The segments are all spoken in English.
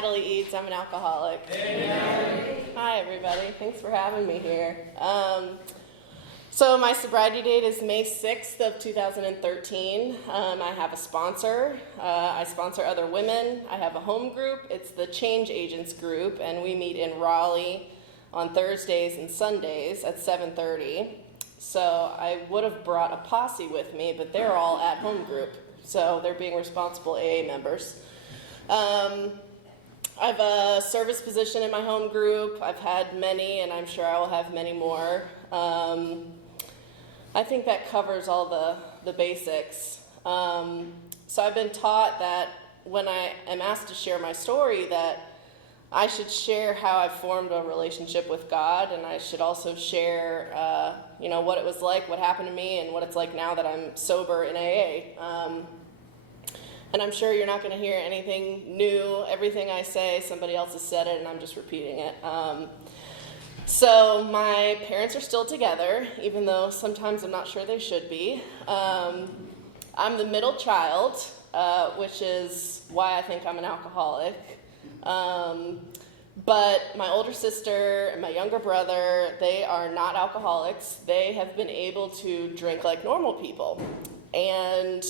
Natalie E. I'm an alcoholic. Hey. Hi, everybody. Thanks for having me here. So my sobriety date is May 6th of 2013. I have a sponsor. I sponsor other women. I have a home group. It's the Change Agents group, and we meet in Raleigh on Thursdays and Sundays at 7:30. So I would have brought a posse with me, but they're all at home group. So they're being responsible AA members. I have a service position in my home group. I've had many, and I'm sure I will have many more. I think that covers all the basics. So I've been taught that when I am asked to share my story, that I should share how I formed a relationship with God, and I should also share, what it was like, what happened to me, and what it's like now that I'm sober in AA. And I'm sure you're not going to hear anything new. Everything I say, somebody else has said it, and I'm just repeating it. So my parents are still together, even though sometimes I'm not sure they should be. I'm the middle child, which is why I think I'm an alcoholic. But my older sister and my younger brother, they are not alcoholics. They have been able to drink like normal people. And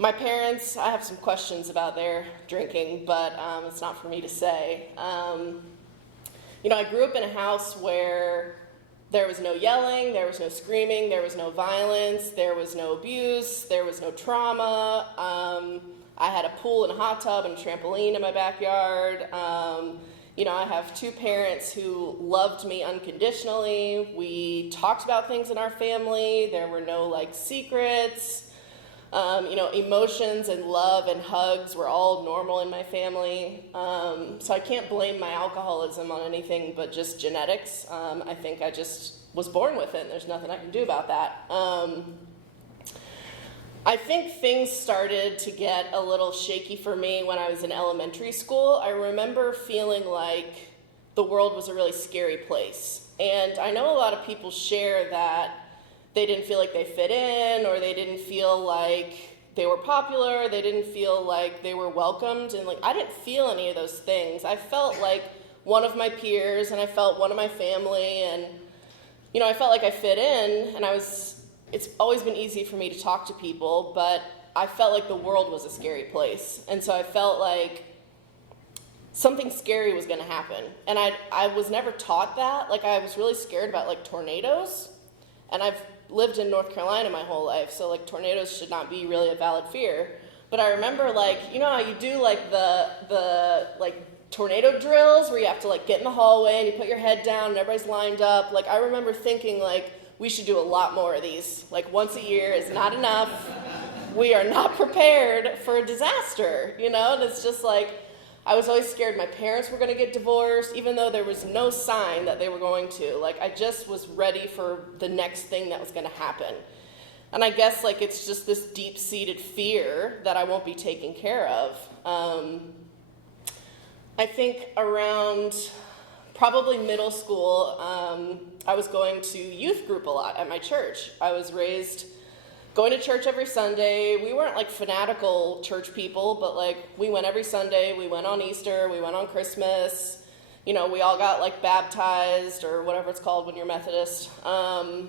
my parents, I have some questions about their drinking, but it's not for me to say. I grew up in a house where there was no yelling, there was no screaming, there was no violence, there was no abuse, there was no trauma. I had a pool and a hot tub and a trampoline in my backyard. I have two parents who loved me unconditionally. We talked about things in our family. There were no secrets. Emotions and love and hugs were all normal in my family. So I can't blame my alcoholism on anything but just genetics. I think I just was born with it, and there's nothing I can do about that. I think things started to get a little shaky for me when I was in elementary school. I remember feeling like the world was a really scary place. And I know a lot of people share that they didn't feel like they fit in, or they didn't feel like they were popular, they didn't feel like they were welcomed, and I didn't feel any of those things. I felt like one of my peers, and I felt one of my family, and I felt like I fit in, and it's always been easy for me to talk to people, but I felt like the world was a scary place, and so I felt like something scary was going to happen, and I was never taught that. I was really scared about tornadoes, and I've lived in North Carolina my whole life, so tornadoes should not be really a valid fear. But I remember how you do the tornado drills where you have to get in the hallway and you put your head down and everybody's lined up. I remember thinking we should do a lot more of these. Once a year is not enough. We are not prepared for a disaster, and it's just I was always scared my parents were going to get divorced, even though there was no sign that they were going to. I just was ready for the next thing that was going to happen. And I guess, it's just this deep-seated fear that I won't be taken care of. I think around probably middle school, I was going to youth group a lot at my church. I was raised going to church every Sunday. We weren't fanatical church people, but we went every Sunday. We went on Easter. We went on Christmas. We all got baptized or whatever it's called when you're Methodist. I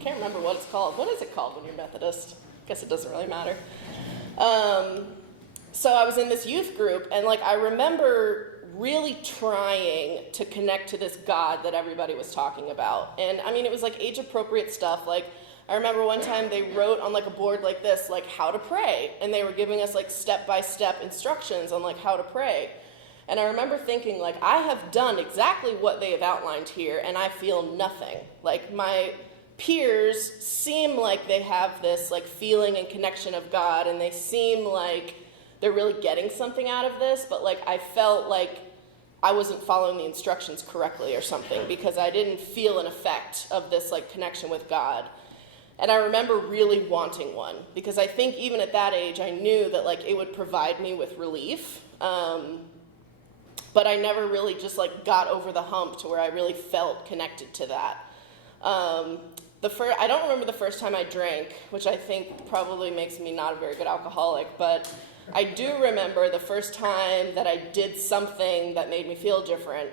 can't remember what it's called. What is it called when you're Methodist? I guess it doesn't really matter. So I was in this youth group, and I remember really trying to connect to this God that everybody was talking about. And it was age appropriate stuff. I remember one time they wrote on a board like this, how to pray. And they were giving us step-by-step instructions on how to pray. And I remember thinking I have done exactly what they have outlined here, and I feel nothing. My peers seem like they have this feeling and connection of God, and they seem like they're really getting something out of this, but I felt like I wasn't following the instructions correctly or something, because I didn't feel an effect of this connection with God. And I remember really wanting one, because I think even at that age, I knew that it would provide me with relief. But I never really just got over the hump to where I really felt connected to that. I don't remember the first time I drank, which I think probably makes me not a very good alcoholic, but I do remember the first time that I did something that made me feel different.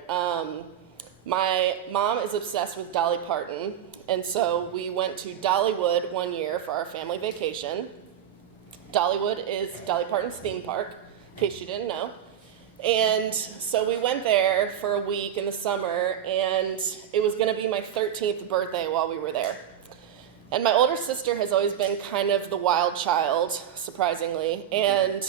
My mom is obsessed with Dolly Parton, and so we went to Dollywood one year for our family vacation. Dollywood is Dolly Parton's theme park, in case you didn't know. And so we went there for a week in the summer, and it was going to be my 13th birthday while we were there. And my older sister has always been kind of the wild child, surprisingly, and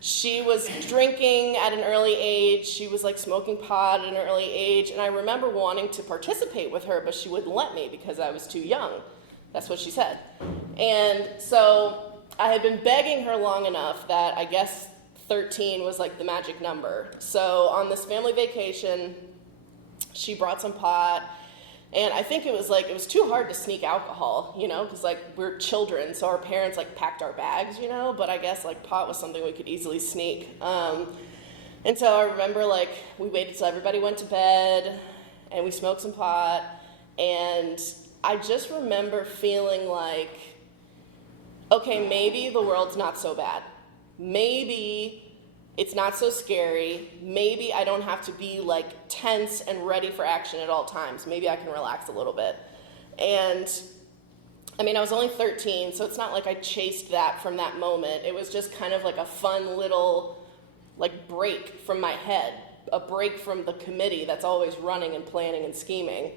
she was drinking at an early age. She was like smoking pot at an early age, and I remember wanting to participate with her, but she wouldn't let me because I was too young. That's what she said. And so I had been begging her long enough that I guess 13 was like the magic number. So on this family vacation, she brought some pot, and I think it was too hard to sneak alcohol, because like we're children, so our parents like packed our bags, but I guess like pot was something we could easily sneak. And so I remember like we waited till everybody went to bed, and we smoked some pot, and I just remember feeling like, okay, maybe the world's not so bad. Maybe it's not so scary. Maybe I don't have to be like tense and ready for action at all times. Maybe I can relax a little bit. And I mean, I was only 13, so it's not like I chased that from that moment. It was just kind of like a fun little like break from my head, a break from the committee that's always running and planning and scheming.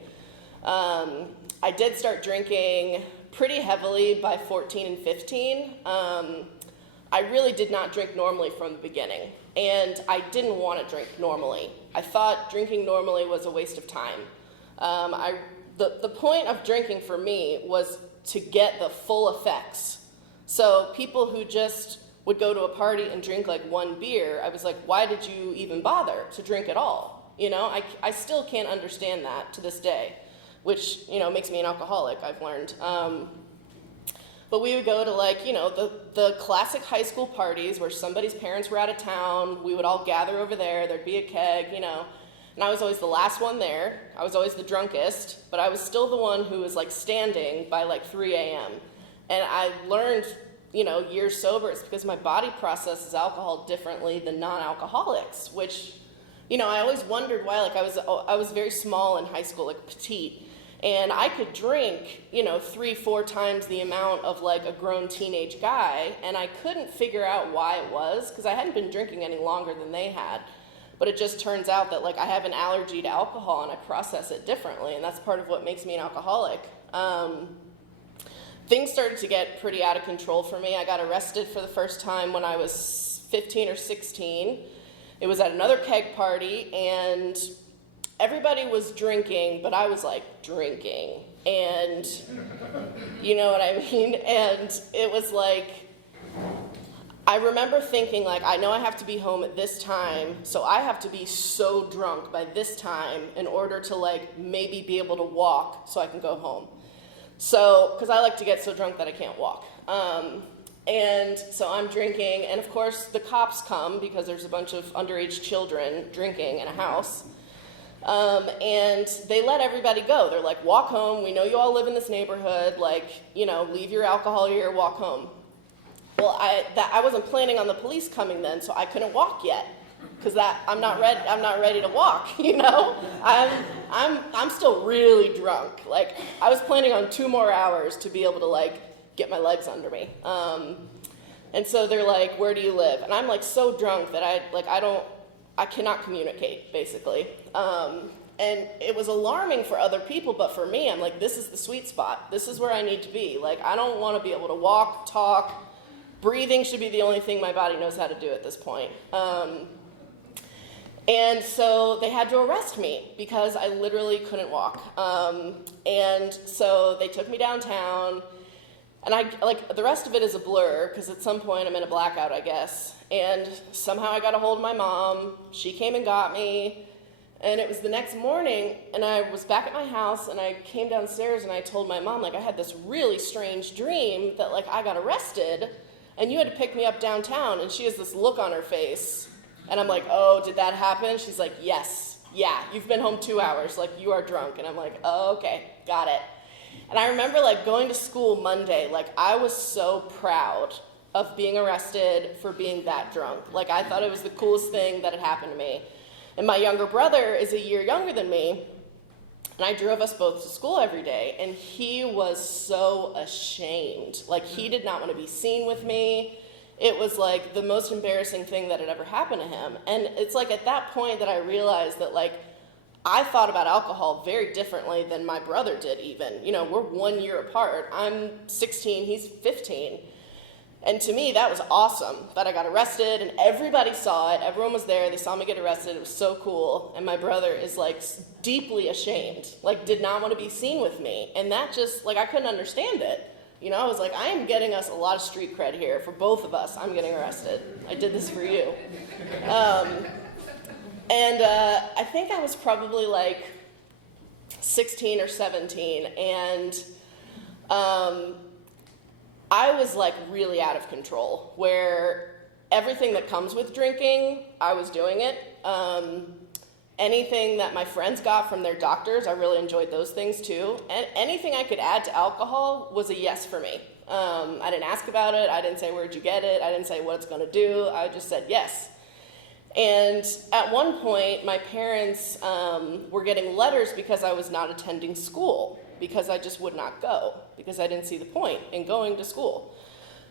I did start drinking pretty heavily by 14 and 15. I really did not drink normally from the beginning, and I didn't want to drink normally. I thought drinking normally was a waste of time. The point of drinking for me was to get the full effects. So people who just would go to a party and drink like one beer, I was like, why did you even bother to drink at all? I still can't understand that to this day, which, makes me an alcoholic, I've learned. But we would go to like, the classic high school parties where somebody's parents were out of town. We would all gather over there. There'd be a keg, and I was always the last one there. I was always the drunkest, but I was still the one who was like standing by like 3 a.m. And I learned, years sober, it's because my body processes alcohol differently than non-alcoholics, which, I always wondered why. Like I was very small in high school, like petite. And I could drink, 3-4 times the amount of like a grown teenage guy, and I couldn't figure out why it was, because I hadn't been drinking any longer than they had. But it just turns out that like I have an allergy to alcohol and I process it differently, and that's part of what makes me an alcoholic. Things started to get pretty out of control for me. I got arrested for the first time when I was 15 or 16. It was at another keg party, and everybody was drinking, but I was like drinking, and you know what I mean? And it was like, I remember thinking like, I know I have to be home at this time, so I have to be so drunk by this time in order to like maybe be able to walk so I can go home. So, because I like to get so drunk that I can't walk. And so I'm drinking, and of course the cops come because there's a bunch of underage children drinking in a house. And they let everybody go. They're like, walk home. We know you all live in this neighborhood. Like, leave your alcohol here, walk home. Well, I wasn't planning on the police coming then, so I couldn't walk yet, because I'm not ready to walk. I'm still really drunk. Like, I was planning on 2 more hours to be able to like get my legs under me. And so they're like, where do you live? And I'm like so drunk that I cannot communicate, basically. And it was alarming for other people, but for me, I'm like, this is the sweet spot. This is where I need to be. Like, I don't want to be able to walk, talk. Breathing should be the only thing my body knows how to do at this point. And so they had to arrest me because I literally couldn't walk. And so they took me downtown. And the rest of it is a blur, because at some point I'm in a blackout, I guess. And somehow I got a hold of my mom. She came and got me. And it was the next morning, and I was back at my house, and I came downstairs, and I told my mom, like, I had this really strange dream that, like, I got arrested, and you had to pick me up downtown. And she has this look on her face. And I'm like, oh, did that happen? She's like, yes. Yeah, you've been home 2 hours. Like, you are drunk. And I'm like, oh, okay, got it. And I remember like going to school Monday, like I was so proud of being arrested for being that drunk. Like I thought it was the coolest thing that had happened to me. And my younger brother is a year younger than me, and I drove us both to school every day, and he was so ashamed. Like he did not want to be seen with me. It was like the most embarrassing thing that had ever happened to him. And it's like at that point that I realized that like I thought about alcohol very differently than my brother did even. You know, we're 1 year apart. I'm 16, he's 15. And to me, that was awesome that I got arrested and everybody saw it. Everyone was there. They saw me get arrested. It was so cool. And my brother is like deeply ashamed, like did not want to be seen with me. And that just, like I couldn't understand it. You know, I was like, I am getting us a lot of street cred here. For both of us, I'm getting arrested. I did this for you. I think I was probably like 16 or 17. And I was like really out of control, where everything that comes with drinking, I was doing it. Anything that my friends got from their doctors, I really enjoyed those things too. And anything I could add to alcohol was a yes for me. I didn't ask about it. I didn't say, where'd you get it? I didn't say what it's going to do. I just said yes. And at one point, my parents were getting letters because I was not attending school, because I just would not go, because I didn't see the point in going to school.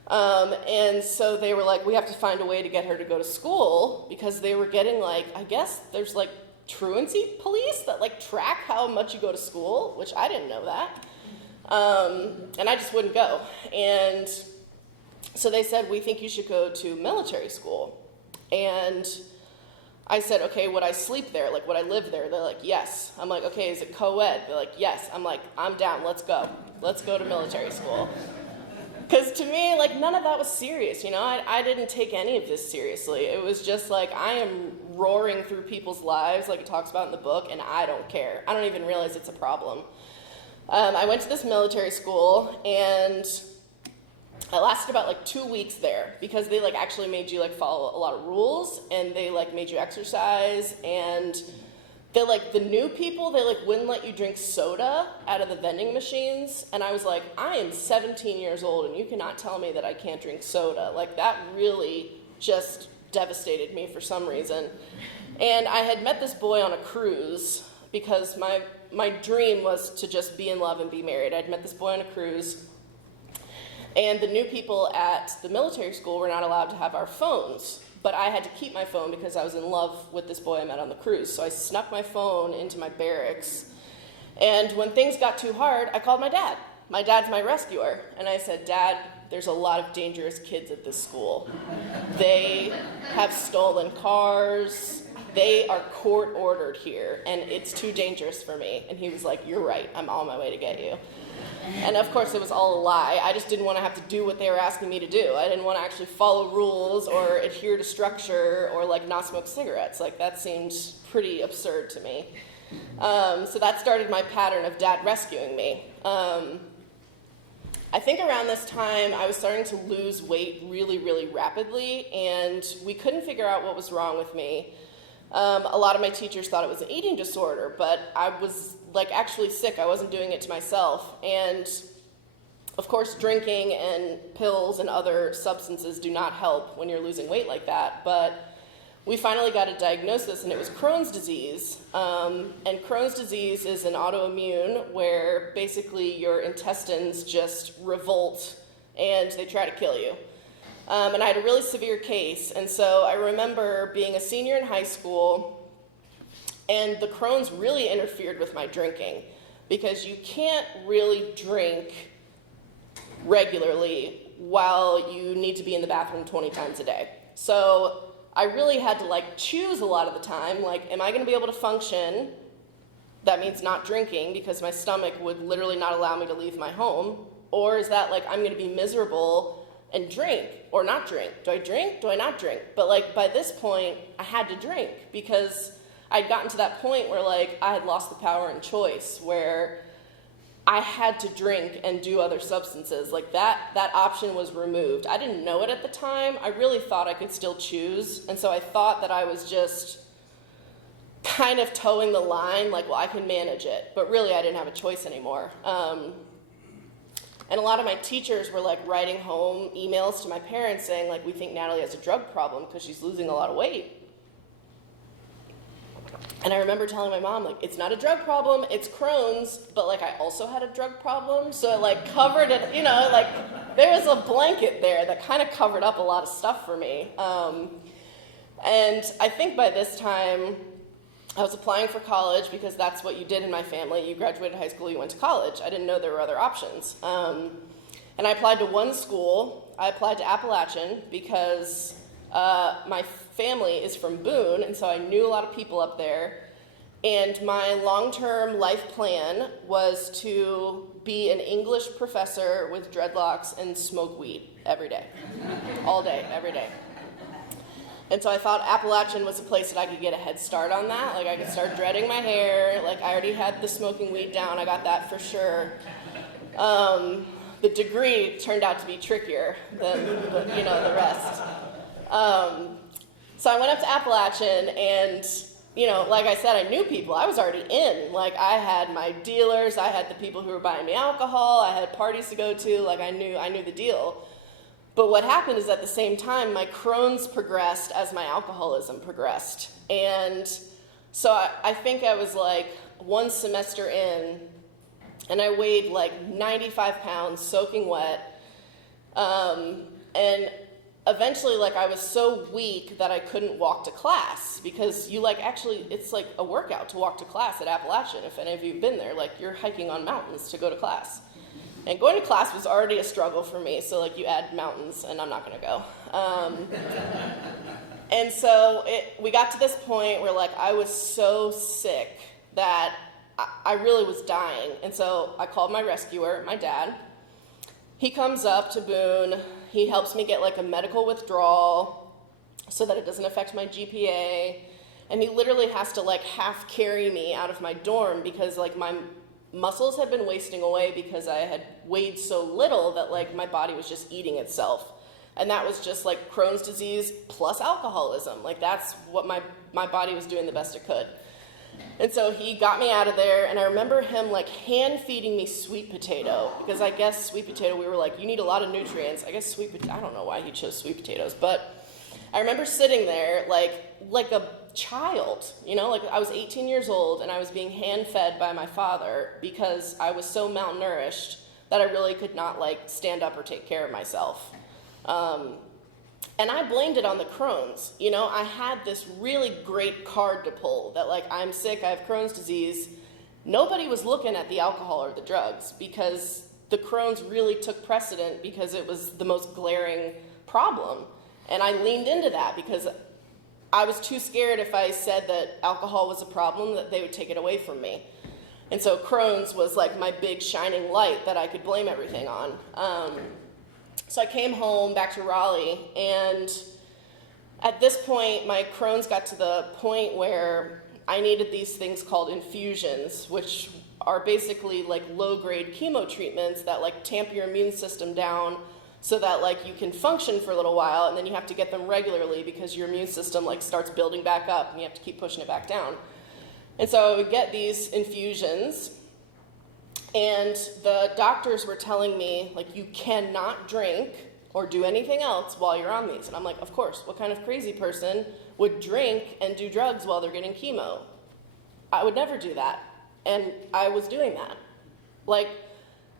And so they were like, we have to find a way to get her to go to school, because they were getting like, I guess there's like truancy police that like track how much you go to school, which I didn't know that. And I just wouldn't go. And so they said, we think you should go to military school. And I said, okay, would I sleep there? Like, would I live there? They're like, yes. I'm like, okay, is it co-ed? They're like, yes. I'm like, I'm down, let's go. Let's go to military school. Because to me, like, none of that was serious, you know? I didn't take any of this seriously. It was just like, I am roaring through people's lives, like it talks about in the book, and I don't care. I don't even realize it's a problem. I went to this military school, and I lasted about like 2 weeks there, because they like actually made you like follow a lot of rules, and they like made you exercise, and they like the new people, they like wouldn't let you drink soda out of the vending machines. And I was like, I am 17 years old and you cannot tell me that I can't drink soda. Like that really just devastated me for some reason. And I had met this boy on a cruise, because my dream was to just be in love and be married. I'd met this boy on a cruise. And the new people at the military school were not allowed to have our phones. But I had to keep my phone because I was in love with this boy I met on the cruise. So I snuck my phone into my barracks. And when things got too hard, I called my dad. My dad's my rescuer. And I said, Dad, there's a lot of dangerous kids at this school. They have stolen cars. They are court ordered here. And it's too dangerous for me. And he was like, you're right. I'm on my way to get you. And of course, it was all a lie. I just didn't want to have to do what they were asking me to do. I didn't want to actually follow rules or adhere to structure or like not smoke cigarettes. Like that seemed pretty absurd to me. So that started my pattern of Dad rescuing me. I think around this time, I was starting to lose weight really, really rapidly, and we couldn't figure out what was wrong with me. A lot of my teachers thought it was an eating disorder, but I was like actually sick. I wasn't doing it to myself. And of course, drinking and pills and other substances do not help when you're losing weight like that. But we finally got a diagnosis, and it was Crohn's disease. And Crohn's disease is an autoimmune where basically your intestines just revolt and they try to kill you. And I had a really severe case. And so I remember being a senior in high school, and the Crohn's really interfered with my drinking, because you can't really drink regularly while you need to be in the bathroom 20 times a day. So I really had to like choose a lot of the time, like, am I going to be able to function? That means not drinking, because my stomach would literally not allow me to leave my home. Or is that like, I'm going to be miserable and drink or not drink? Do I drink? Do I not drink? But like by this point, I had to drink, because I'd gotten to that point where like I had lost the power and choice, where I had to drink and do other substances. Like that option was removed. I didn't know it at the time. I really thought I could still choose. And so I thought that I was just kind of towing the line, like, well, I can manage it. But really, I didn't have a choice anymore. And a lot of my teachers were like writing home emails to my parents saying like, we think Natalie has a drug problem because she's losing a lot of weight. And I remember telling my mom, like, it's not a drug problem, it's Crohn's, but like I also had a drug problem. So it like covered it, you know, like there was a blanket there that kind of covered up a lot of stuff for me. And I think by this time, I was applying for college because that's what you did in my family. You graduated high school, you went to college. I didn't know there were other options. And I applied to one school. I applied to Appalachian because my family is from Boone, and so I knew a lot of people up there. And my long-term life plan was to be an English professor with dreadlocks and smoke weed every day, all day, every day. And so I thought Appalachian was a place that I could get a head start on that. Like I could start dreading my hair. Like I already had the smoking weed down. I got that for sure. The degree turned out to be trickier than the rest. So I went up to Appalachian and, like I said, I knew people. I was already in. Like I had my dealers. I had the people who were buying me alcohol. I had parties to go to. Like I knew the deal. But what happened is at the same time, my Crohn's progressed as my alcoholism progressed. And so I think I was like one semester in, and I weighed like 95 pounds, soaking wet. And eventually, like I was so weak that I couldn't walk to class because it's like a workout to walk to class at Appalachian. If any of you have been there, like you're hiking on mountains to go to class. And going to class was already a struggle for me, so like you add mountains, and I'm not going to go. And so we got to this point where like I was so sick that I really was dying. And so I called my rescuer, my dad. He comes up to Boone. He helps me get like a medical withdrawal so that it doesn't affect my GPA. And he literally has to like half carry me out of my dorm because like my muscles had been wasting away because I had weighed so little that like my body was just eating itself. And that was just like Crohn's disease plus alcoholism. Like that's what my body was doing the best it could. And so he got me out of there, and I remember him like hand feeding me sweet potato because I guess sweet potato, we were like, you need a lot of nutrients. I guess I don't know why he chose sweet potatoes, but I remember sitting there like a child, like I was 18 years old and I was being hand fed by my father because I was so malnourished that I really could not like stand up or take care of myself. And I blamed it on the Crohn's. I had this really great card to pull that like I'm sick, I have Crohn's disease. Nobody was looking at the alcohol or the drugs because the Crohn's really took precedent because it was the most glaring problem. And I leaned into that because I was too scared if I said that alcohol was a problem that they would take it away from me. And so Crohn's was like my big shining light that I could blame everything on. So I came home back to Raleigh, and at this point, my Crohn's got to the point where I needed these things called infusions, which are basically like low-grade chemo treatments that like tamp your immune system down so that like you can function for a little while, and then you have to get them regularly because your immune system like starts building back up and you have to keep pushing it back down. And so I would get these infusions, and the doctors were telling me like you cannot drink or do anything else while you're on these. And I'm like, of course, what kind of crazy person would drink and do drugs while they're getting chemo? I would never do that. And I was doing that. Like,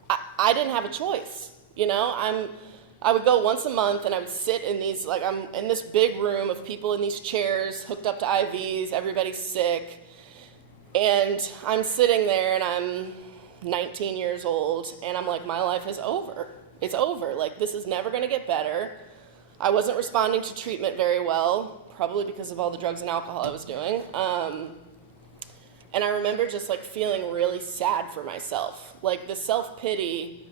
I didn't have a choice, I would go once a month and I would sit in these, like I'm in this big room of people in these chairs hooked up to IVs, everybody's sick. And I'm sitting there and I'm 19 years old and I'm like, my life is over. It's over. Like, this is never going to get better. I wasn't responding to treatment very well, probably because of all the drugs and alcohol I was doing. And I remember just like feeling really sad for myself. Like the self-pity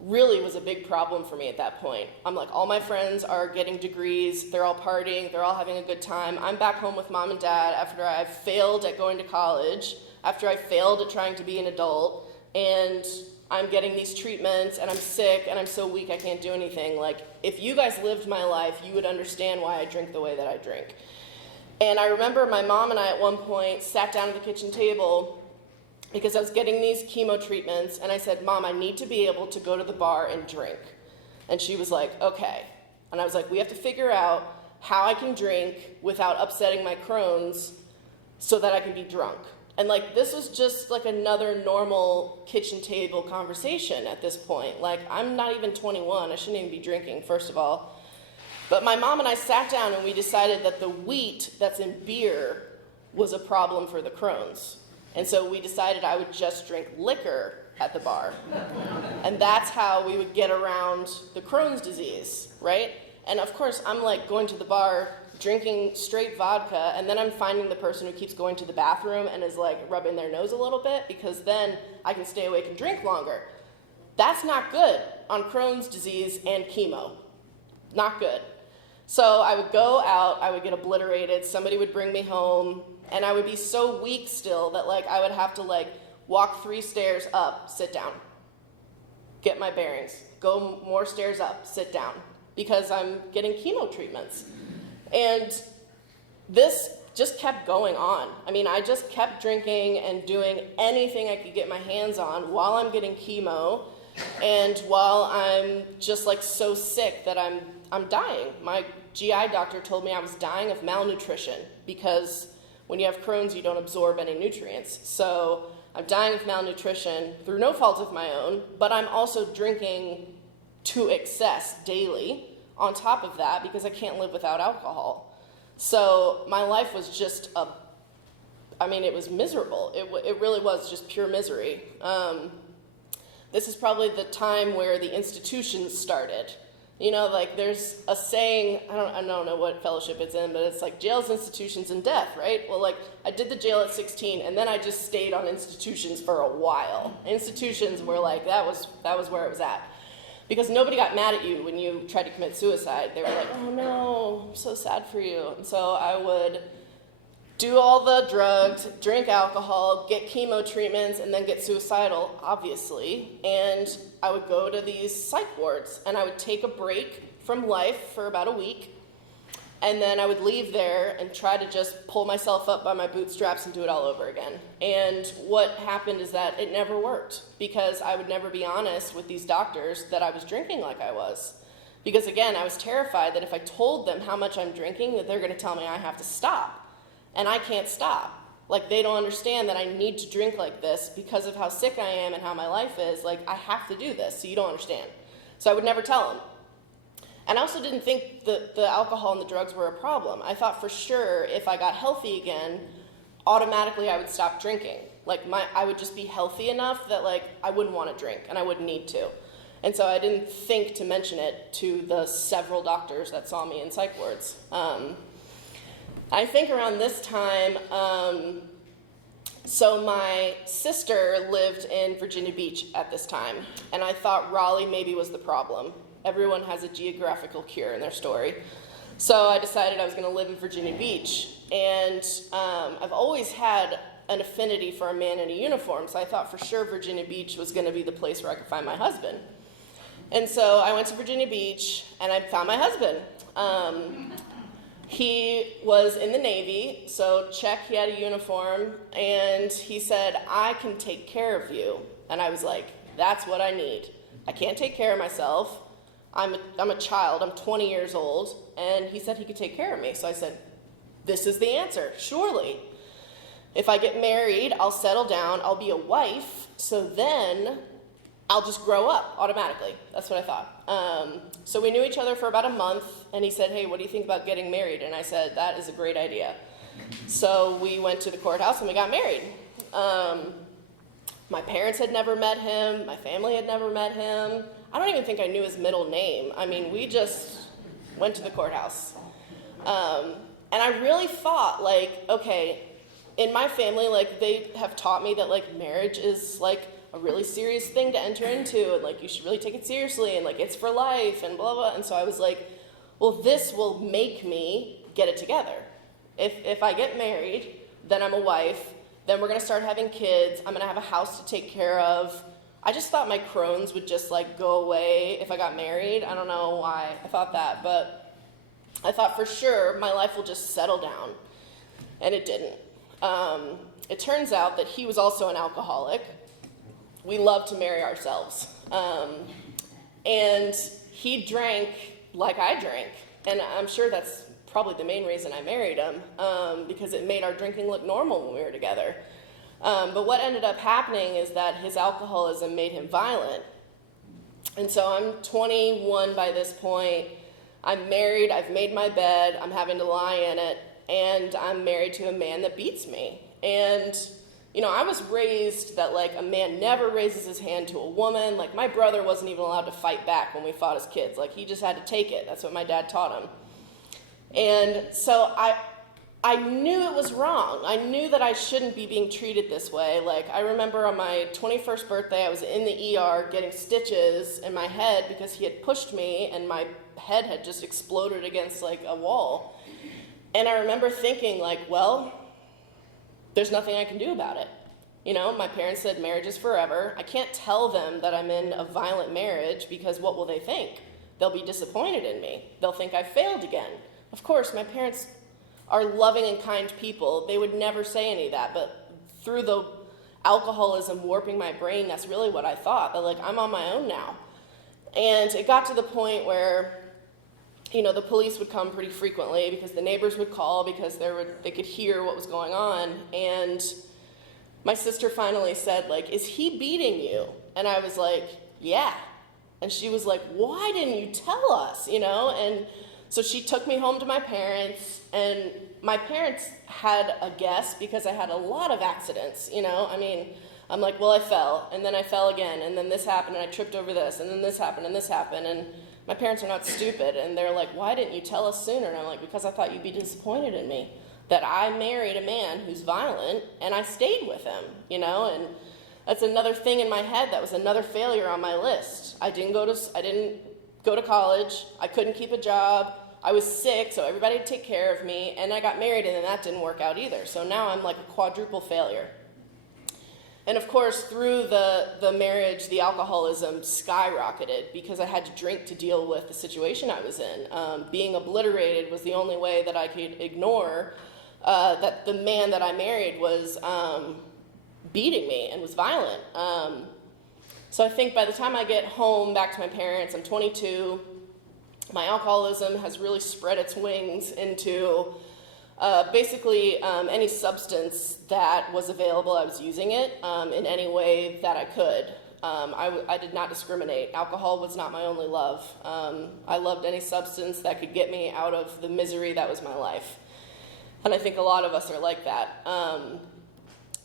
really was a big problem for me at that point. I'm like, all my friends are getting degrees, they're all partying, they're all having a good time. I'm back home with mom and dad after I've failed at going to college, after I failed at trying to be an adult, and I'm getting these treatments and I'm sick and I'm so weak I can't do anything. Like, if you guys lived my life, you would understand why I drink the way that I drink. And I remember my mom and I at one point sat down at the kitchen table because I was getting these chemo treatments, and I said, Mom, I need to be able to go to the bar and drink. And she was like, okay. And I was like, we have to figure out how I can drink without upsetting my Crohn's so that I can be drunk. And like, this was just like another normal kitchen table conversation at this point. Like, I'm not even 21, I shouldn't even be drinking, first of all. But my mom and I sat down and we decided that the wheat that's in beer was a problem for the Crohn's. And so we decided I would just drink liquor at the bar. And that's how we would get around the Crohn's disease, right? And of course, I'm like going to the bar, drinking straight vodka, and then I'm finding the person who keeps going to the bathroom and is like rubbing their nose a little bit, because then I can stay awake and drink longer. That's not good on Crohn's disease and chemo. Not good. So I would go out, I would get obliterated, somebody would bring me home, and I would be so weak still that like I would have to like walk 3 stairs up, sit down, get my bearings, go more stairs up, sit down, because I'm getting chemo treatments. And this just kept going on. I mean, I just kept drinking and doing anything I could get my hands on while I'm getting chemo, and while I'm just like so sick that I'm dying. My GI doctor told me I was dying of malnutrition, because when you have Crohn's, you don't absorb any nutrients. So I'm dying of malnutrition through no fault of my own, but I'm also drinking to excess daily on top of that, because I can't live without alcohol. So my life was just it was miserable. It really was just pure misery. This is probably the time where the institutions started. You know, like there's a saying, I don't know what fellowship it's in, but it's like jails, institutions, and death, right? Well, like I did the jail at 16, and then I just stayed on institutions for a while. Institutions were like, that was where it was at. Because nobody got mad at you when you tried to commit suicide. They were like, oh no, I'm so sad for you. And so I would do all the drugs, drink alcohol, get chemo treatments, and then get suicidal, obviously. And I would go to these psych wards, and I would take a break from life for about a week. And then I would leave there and try to just pull myself up by my bootstraps and do it all over again. And what happened is that it never worked, because I would never be honest with these doctors that I was drinking like I was. Because again, I was terrified that if I told them how much I'm drinking, that they're going to tell me I have to stop. And I can't stop. Like, they don't understand that I need to drink like this because of how sick I am and how my life is. Like, I have to do this, so you don't understand. So I would never tell them. And I also didn't think the alcohol and the drugs were a problem. I thought for sure if I got healthy again, automatically I would stop drinking. Like, I would just be healthy enough that like I wouldn't want to drink and I wouldn't need to. And so I didn't think to mention it to the several doctors that saw me in psych wards. I think around this time, so my sister lived in Virginia Beach at this time, and I thought Raleigh maybe was the problem. Everyone has a geographical cure in their story. So I decided I was going to live in Virginia Beach, and I've always had an affinity for a man in a uniform, so I thought for sure Virginia Beach was going to be the place where I could find my husband. And so I went to Virginia Beach, and I found my husband. He was in the Navy, so check, he had a uniform, and he said, I can take care of you. And I was like, that's what I need. I can't take care of myself. I'm a child, I'm 20 years old, and he said he could take care of me. So I said, this is the answer, surely. If I get married, I'll settle down, I'll be a wife, so then I'll just grow up automatically. That's what I thought. So we knew each other for about a month, and he said, hey, what do you think about getting married? And I said, that is a great idea. So we went to the courthouse and we got married. My parents had never met him. My family had never met him. I don't even think I knew his middle name. I mean, we just went to the courthouse. And I really thought, like, okay, in my family, like, they have taught me that, like, marriage is, like, a really serious thing to enter into, and like you should really take it seriously, and like it's for life, and blah blah. And so I was like, well, this will make me get it together. If I get married, then I'm a wife, then we're gonna start having kids, I'm gonna have a house to take care of. I just thought my Crohn's would just like go away if I got married. I don't know why I thought that, but I thought for sure my life will just settle down, and it didn't. It turns out that he was also an alcoholic. We love to marry ourselves. And he drank like I drank. And I'm sure that's probably the main reason I married him, because it made our drinking look normal when we were together. But what ended up happening is that his alcoholism made him violent. And so I'm 21 by this point. I'm married, I've made my bed, I'm having to lie in it, and I'm married to a man that beats me. And, you know, I was raised that, like, a man never raises his hand to a woman. Like, my brother wasn't even allowed to fight back when we fought as kids. Like, he just had to take it. That's what my dad taught him. And so I knew it was wrong. I knew that I shouldn't be being treated this way. Like, I remember on my 21st birthday, I was in the ER getting stitches in my head because he had pushed me and my head had just exploded against, like, a wall. And I remember thinking, like, well, there's nothing I can do about it. You know, my parents said marriage is forever. I can't tell them that I'm in a violent marriage because what will they think? They'll be disappointed in me. They'll think I failed again. Of course, my parents are loving and kind people. They would never say any of that, but through the alcoholism warping my brain, that's really what I thought, that, like, I'm on my own now. And it got to the point where, you know, the police would come pretty frequently because the neighbors would call because they could hear what was going on. And my sister finally said, like, is he beating you? And I was like, yeah. And she was like, why didn't you tell us, you know? And so she took me home to my parents, and my parents had a guess because I had a lot of accidents, you know? I mean, I'm like, well, I fell, and then I fell again, and then this happened, and I tripped over this, and then this happened, and this happened, and my parents are not stupid, and they're like, why didn't you tell us sooner? And I'm like, because I thought you'd be disappointed in me, that I married a man who's violent, and I stayed with him, you know? And that's another thing in my head. That was another failure on my list. I didn't go to college. I couldn't keep a job. I was sick, so everybody would take care of me, and I got married, and then that didn't work out either. So now I'm like a quadruple failure. And of course, through the marriage, the alcoholism skyrocketed because I had to drink to deal with the situation I was in. Being obliterated was the only way that I could ignore that the man that I married was beating me and was violent. So I think by the time I get home back to my parents, I'm 22. My alcoholism has really spread its wings into basically any substance that was available. I was using it in any way that I could. I did not discriminate. Alcohol was not my only love. I loved any substance that could get me out of the misery that was my life. And I think a lot of us are like that.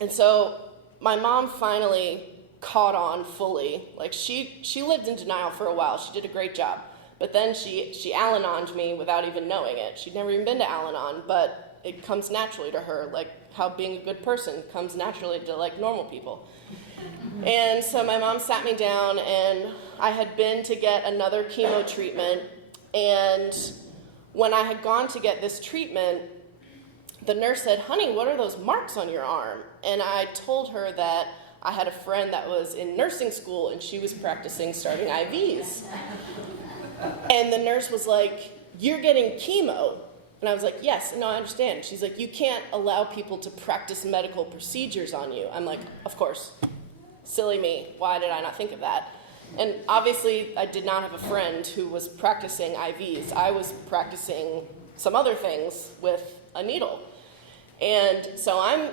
And so my mom finally caught on fully. Like, she lived in denial for a while. She did a great job. But then she Al-Anon'd me without even knowing it. She'd never even been to Al-Anon, but it comes naturally to her, like how being a good person comes naturally to, like, normal people. And so my mom sat me down, and I had been to get another chemo treatment, and when I had gone to get this treatment, the nurse said, honey, what are those marks on your arm? And I told her that I had a friend that was in nursing school, and she was practicing starting IVs. And the nurse was like, you're getting chemo. And I was like, yes, no, I understand. She's like, you can't allow people to practice medical procedures on you. I'm like, of course. Silly me. Why did I not think of that? And obviously, I did not have a friend who was practicing IVs. I was practicing some other things with a needle. And so I'm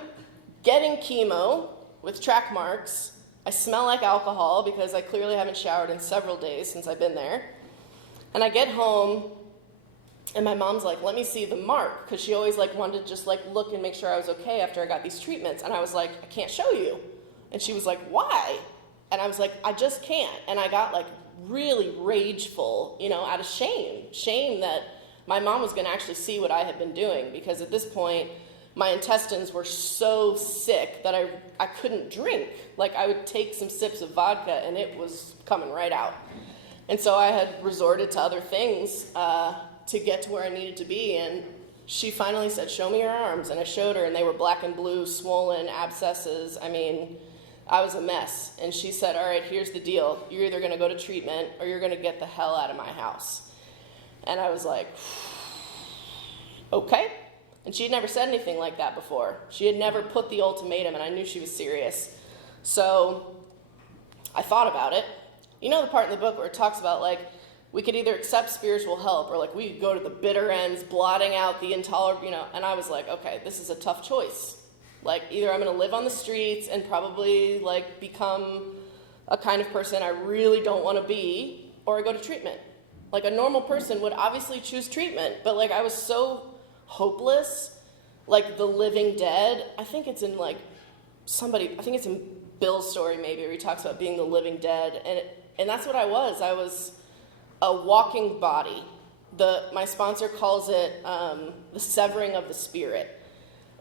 getting chemo with track marks. I smell like alcohol because I clearly haven't showered in several days since I've been there. And I get home, and my mom's like, let me see the mark, because she always, like, wanted to just, like, look and make sure I was okay after I got these treatments. And I was like, I can't show you. And she was like, why? And I was like, I just can't. And I got, like, really rageful, you know, out of shame that my mom was going to actually see what I had been doing, because at this point, my intestines were so sick that I couldn't drink. Like, I would take some sips of vodka, and it was coming right out. And so I had resorted to other things to get to where I needed to be. And she finally said, show me your arms. And I showed her, and they were black and blue, swollen, abscesses. I mean, I was a mess. And she said, all right, here's the deal. You're either going to go to treatment or you're going to get the hell out of my house. And I was like, okay. And she had never said anything like that before. She had never put the ultimatum, and I knew she was serious. So I thought about it. You know the part in the book where it talks about, like, we could either accept spiritual help or, like, we could go to the bitter ends, blotting out the intolerable, you know. And I was like, okay, this is a tough choice. Like, either I'm going to live on the streets and probably, like, become a kind of person I really don't want to be, or I go to treatment. Like, a normal person would obviously choose treatment, but, like, I was so hopeless, like the living dead. I think it's in, like, I think it's in Bill's story maybe, where he talks about being the living dead, and that's what I was. I was a walking body. My sponsor calls it the severing of the spirit,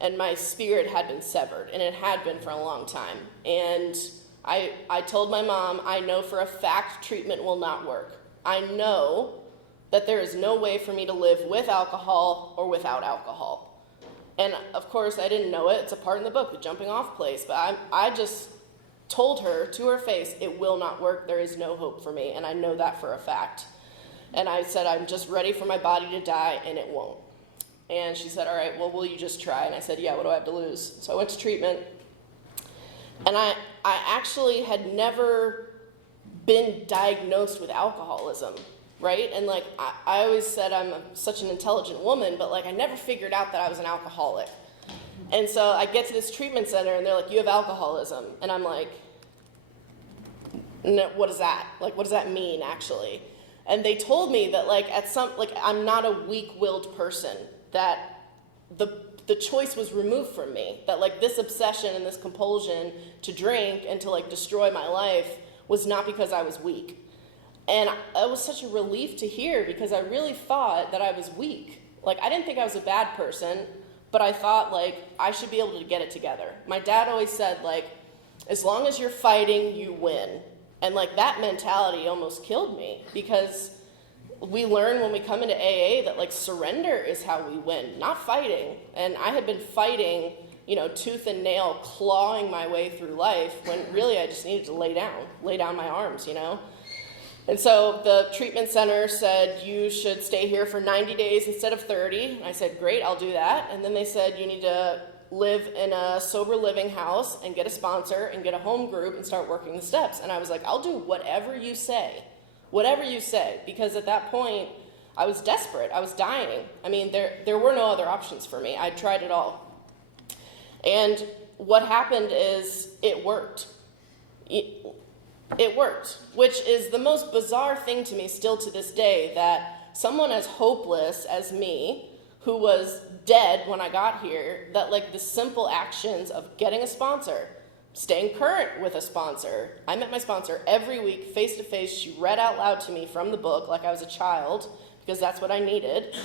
and my spirit had been severed, and it had been for a long time. And I told my mom, I know for a fact treatment will not work. I know that there is no way for me to live with alcohol or without alcohol. And of course, I didn't know it. It's a part in the book, the jumping off place. But I just told her to her face, it will not work. There is no hope for me. And I know that for a fact. And I said, I'm just ready for my body to die, and it won't. And she said, all right, well, will you just try? And I said, yeah, what do I have to lose? So I went to treatment. And I actually had never been diagnosed with alcoholism, right? And, like, I always said I'm such an intelligent woman, but, like, I never figured out that I was an alcoholic. And so I get to this treatment center, and they're like, you have alcoholism. And I'm like, no, what is that? Like, what does that mean, actually? And they told me that, like, I'm not a weak-willed person, that the choice was removed from me, that, like, this obsession and this compulsion to drink and to, like, destroy my life was not because I was weak. And it was such a relief to hear, because I really thought that I was weak. Like, I didn't think I was a bad person, but I thought, like, I should be able to get it together. My dad always said, like, as long as you're fighting, you win. And, like, that mentality almost killed me, because we learn when we come into AA that, like, surrender is how we win, not fighting. And I had been fighting, you know, tooth and nail, clawing my way through life, when really I just needed to lay down my arms, you know. And so the treatment center said, you should stay here for 90 days instead of 30. And I said, great, I'll do that. And then they said, you need to live in a sober living house and get a sponsor and get a home group and start working the steps. And I was like, I'll do whatever you say, because at that point I was desperate. I was dying. I mean, there were no other options for me. I'd tried it all. And what happened is it worked. It worked, which is the most bizarre thing to me still to this day, that someone as hopeless as me, who was dead when I got here, that, like, the simple actions of getting a sponsor, staying current with a sponsor. I met my sponsor every week, face to face. She read out loud to me from the book like I was a child, because that's what I needed.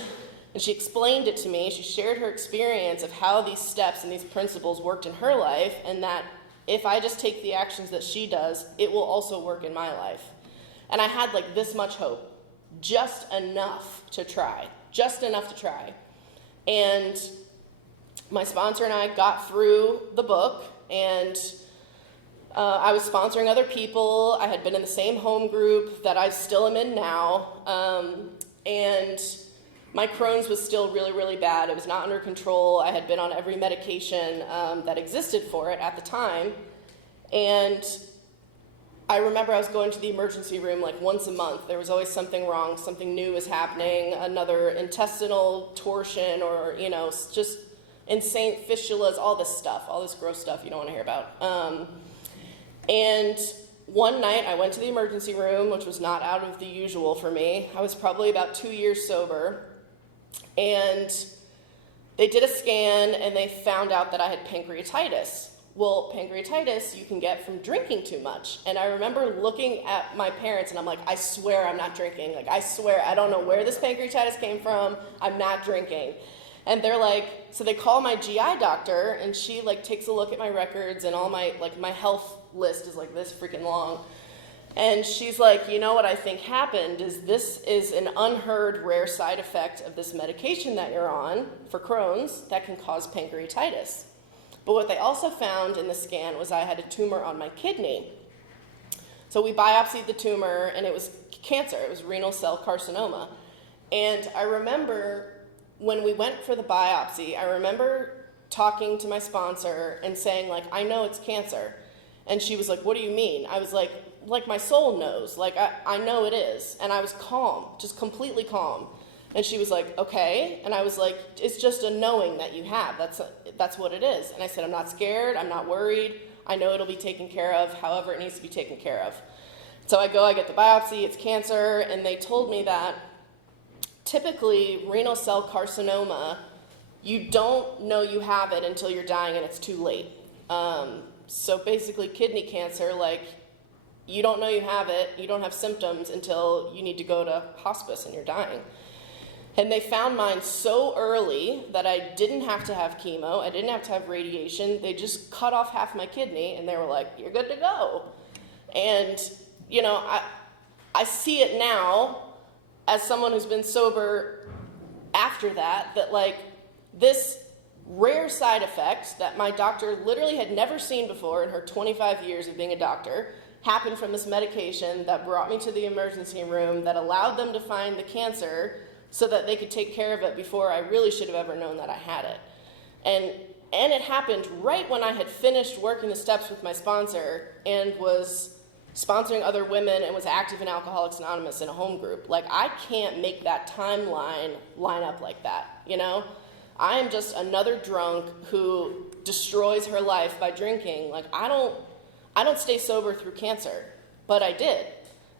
And she explained it to me. She shared her experience of how these steps and these principles worked in her life, and that if I just take the actions that she does, it will also work in my life. And I had, like, this much hope, just enough to try. And my sponsor and I got through the book, and I was sponsoring other people. I had been in the same home group that I still am in now, and my Crohn's was still really, really bad. It was not under control. I had been on every medication that existed for it at the time. And I remember I was going to the emergency room like once a month. There was always something wrong. Something new was happening. Another intestinal torsion, or, you know, just insane fistulas, all this stuff, all this gross stuff you don't want to hear about. And one night I went to the emergency room, which was not out of the usual for me. I was probably about 2 years sober. And they did a scan, and they found out that I had pancreatitis. Well, pancreatitis you can get from drinking too much. And I remember looking at my parents, and I'm like, I swear I'm not drinking. Like, I swear, I don't know where this pancreatitis came from. I'm not drinking. And they're like, so they call my GI doctor, and she, like, takes a look at my records, and all my, like, my health list is, like, this freaking long. And she's like, you know what I think happened is this is an unheard rare side effect of this medication that you're on for Crohn's that can cause pancreatitis. But what they also found in the scan was I had a tumor on my kidney. So we biopsied the tumor, and it was cancer. It was renal cell carcinoma. And I remember when we went for the biopsy, I remember talking to my sponsor and saying, like, I know it's cancer. And she was like, what do you mean? I was like my soul knows. Like, I know it is. And I was calm, just completely calm. And she was like, okay. And I was like, it's just a knowing that you have. That's what it is. And I said, I'm not scared. I'm not worried. I know it'll be taken care of however it needs to be taken care of. So I get the biopsy, it's cancer, and they told me that typically renal cell carcinoma, you don't know you have it until you're dying and it's too late. So basically kidney cancer, like, you don't know you have it, you don't have symptoms until you need to go to hospice and you're dying. And they found mine so early that I didn't have to have chemo, I didn't have to have radiation. They just cut off half my kidney and they were like, you're good to go. And, you know, I see it now as someone who's been sober after that like this rare side effect that my doctor literally had never seen before in her 25 years of being a doctor happened from this medication that brought me to the emergency room that allowed them to find the cancer so that they could take care of it before I really should have ever known that I had it. And it happened right when I had finished working the steps with my sponsor and was sponsoring other women and was active in Alcoholics Anonymous in a home group. Like, I can't make that timeline line up like that, you know? I am just another drunk who destroys her life by drinking. Like, I don't stay sober through cancer, but I did.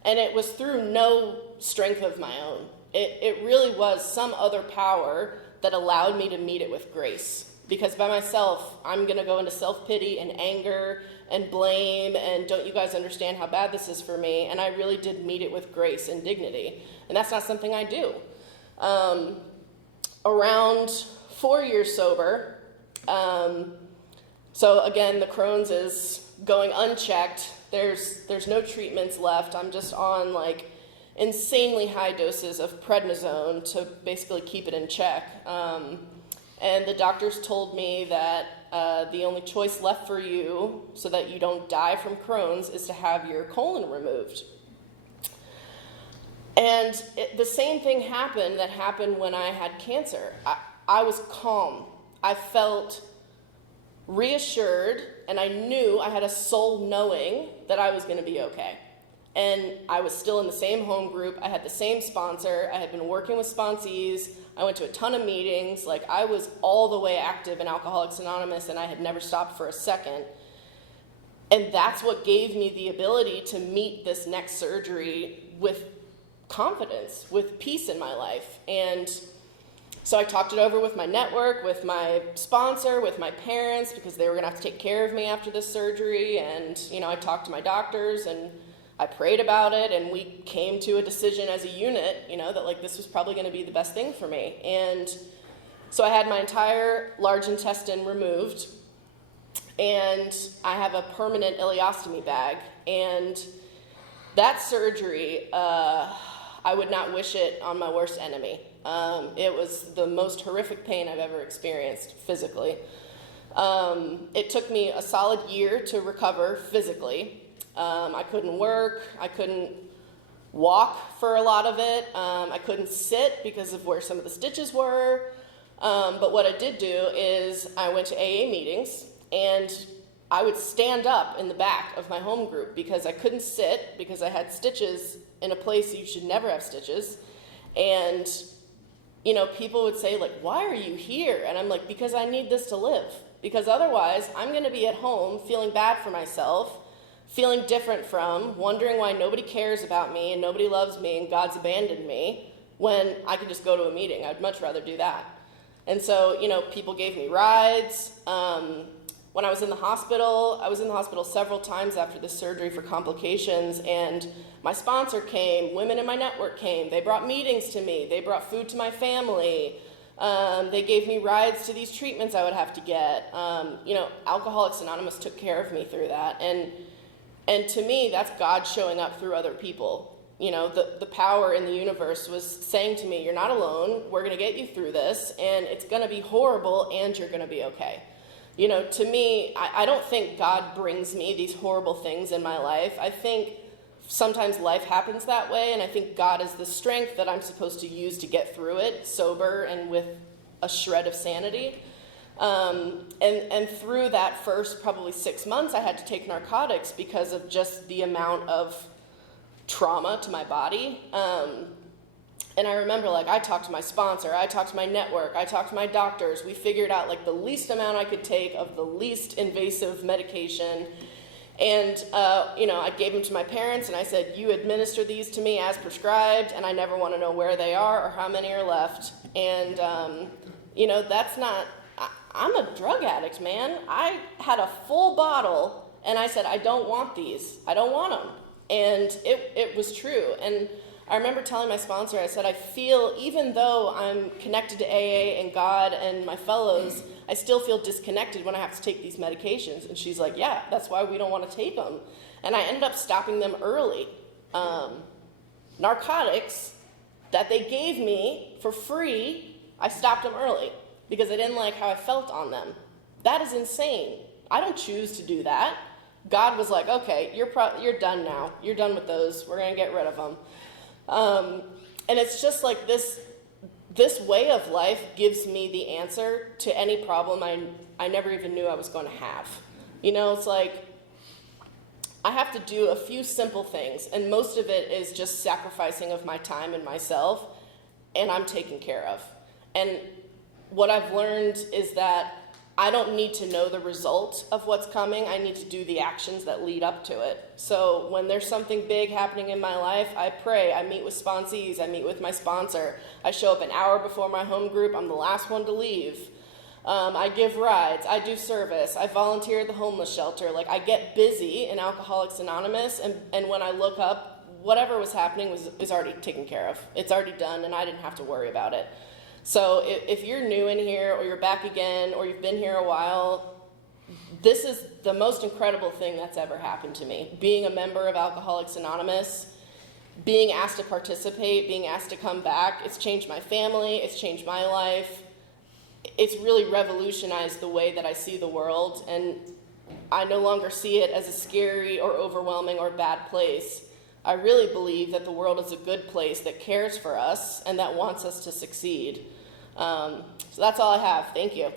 And it was through no strength of my own. It really was some other power that allowed me to meet it with grace. Because by myself, I'm gonna go into self-pity and anger and blame and don't you guys understand how bad this is for me? And I really did meet it with grace and dignity. And that's not something I do. Around 4 years sober, so again, the Crohn's is going unchecked. There's no treatments left. I'm just on like insanely high doses of prednisone to basically keep it in check. And the doctors told me that the only choice left for you so that you don't die from Crohn's is to have your colon removed. And the same thing happened when I had cancer. I was calm. I felt reassured, and I knew I had a soul knowing that I was going to be okay. And I was still in the same home group. I had the same sponsor. I had been working with sponsees. I went to a ton of meetings. Like, I was all the way active in Alcoholics Anonymous, and I had never stopped for a second. And that's what gave me the ability to meet this next surgery with confidence, with peace in my life. And so I talked it over with my network, with my sponsor, with my parents, because they were going to have to take care of me after this surgery. And, you know, I talked to my doctors, and I prayed about it, and we came to a decision as a unit, you know, that like this was probably going to be the best thing for me. And so I had my entire large intestine removed, and I have a permanent ileostomy bag. And that surgery, I would not wish it on my worst enemy. It was the most horrific pain I've ever experienced physically. It took me a solid year to recover physically. I couldn't work, I couldn't walk for a lot of it, I couldn't sit because of where some of the stitches were, but what I did do is I went to AA meetings, and I would stand up in the back of my home group because I couldn't sit because I had stitches in a place you should never have stitches. And, you know, people would say, like, why are you here? And I'm like, because I need this to live. Because otherwise, I'm going to be at home feeling bad for myself, feeling different from, wondering why nobody cares about me and nobody loves me and God's abandoned me, when I could just go to a meeting. I'd much rather do that. And so, you know, people gave me rides. When I was in the hospital several times after this surgery for complications, and my sponsor came, women in my network came, they brought meetings to me, they brought food to my family, they gave me rides to these treatments I would have to get. You know, Alcoholics Anonymous took care of me through that, and to me, that's God showing up through other people. You know, the power in the universe was saying to me, you're not alone, we're gonna get you through this, and it's gonna be horrible, and you're gonna be okay. You know, to me, I don't think God brings me these horrible things in my life. I think sometimes life happens that way, and I think God is the strength that I'm supposed to use to get through it, sober and with a shred of sanity. And through that first probably 6 months, I had to take narcotics because of just the amount of trauma to my body. And I remember, like, I talked to my sponsor, I talked to my network, I talked to my doctors. We figured out, like, the least amount I could take of the least invasive medication. And, I gave them to my parents, and I said, you administer these to me as prescribed, and I never want to know where they are or how many are left. And, that's not, I'm a drug addict, man. I had a full bottle, and I said, I don't want these. I don't want them. And it was true. And I remember telling my sponsor, I said, I feel, even though I'm connected to AA and God and my fellows, I still feel disconnected when I have to take these medications. And she's like, yeah, that's why we don't want to take them. And I ended up stopping them early. Narcotics that they gave me for free, I stopped them early because I didn't like how I felt on them. That is insane. I don't choose to do that. God was like, okay, you're done now. You're done with those. We're going to get rid of them. And it's just like this way of life gives me the answer to any problem I never even knew I was going to have. It's like I have to do a few simple things, and most of it is just sacrificing of my time and myself, and I'm taken care of. And what I've learned is that I don't need to know the result of what's coming. I need to do the actions that lead up to it. So when there's something big happening in my life, I pray. I meet with sponsees. I meet with my sponsor. I show up an hour before my home group. I'm the last one to leave. I give rides. I do service. I volunteer at the homeless shelter. Like, I get busy in Alcoholics Anonymous, and when I look up, whatever was happening is already taken care of. It's already done, and I didn't have to worry about it. So if you're new in here, or you're back again, or you've been here a while, this is the most incredible thing that's ever happened to me. Being a member of Alcoholics Anonymous, being asked to participate, being asked to come back, it's changed my family, it's changed my life. It's really revolutionized the way that I see the world, and I no longer see it as a scary or overwhelming or bad place. I really believe that the world is a good place that cares for us and that wants us to succeed. So that's all I have. Thank you.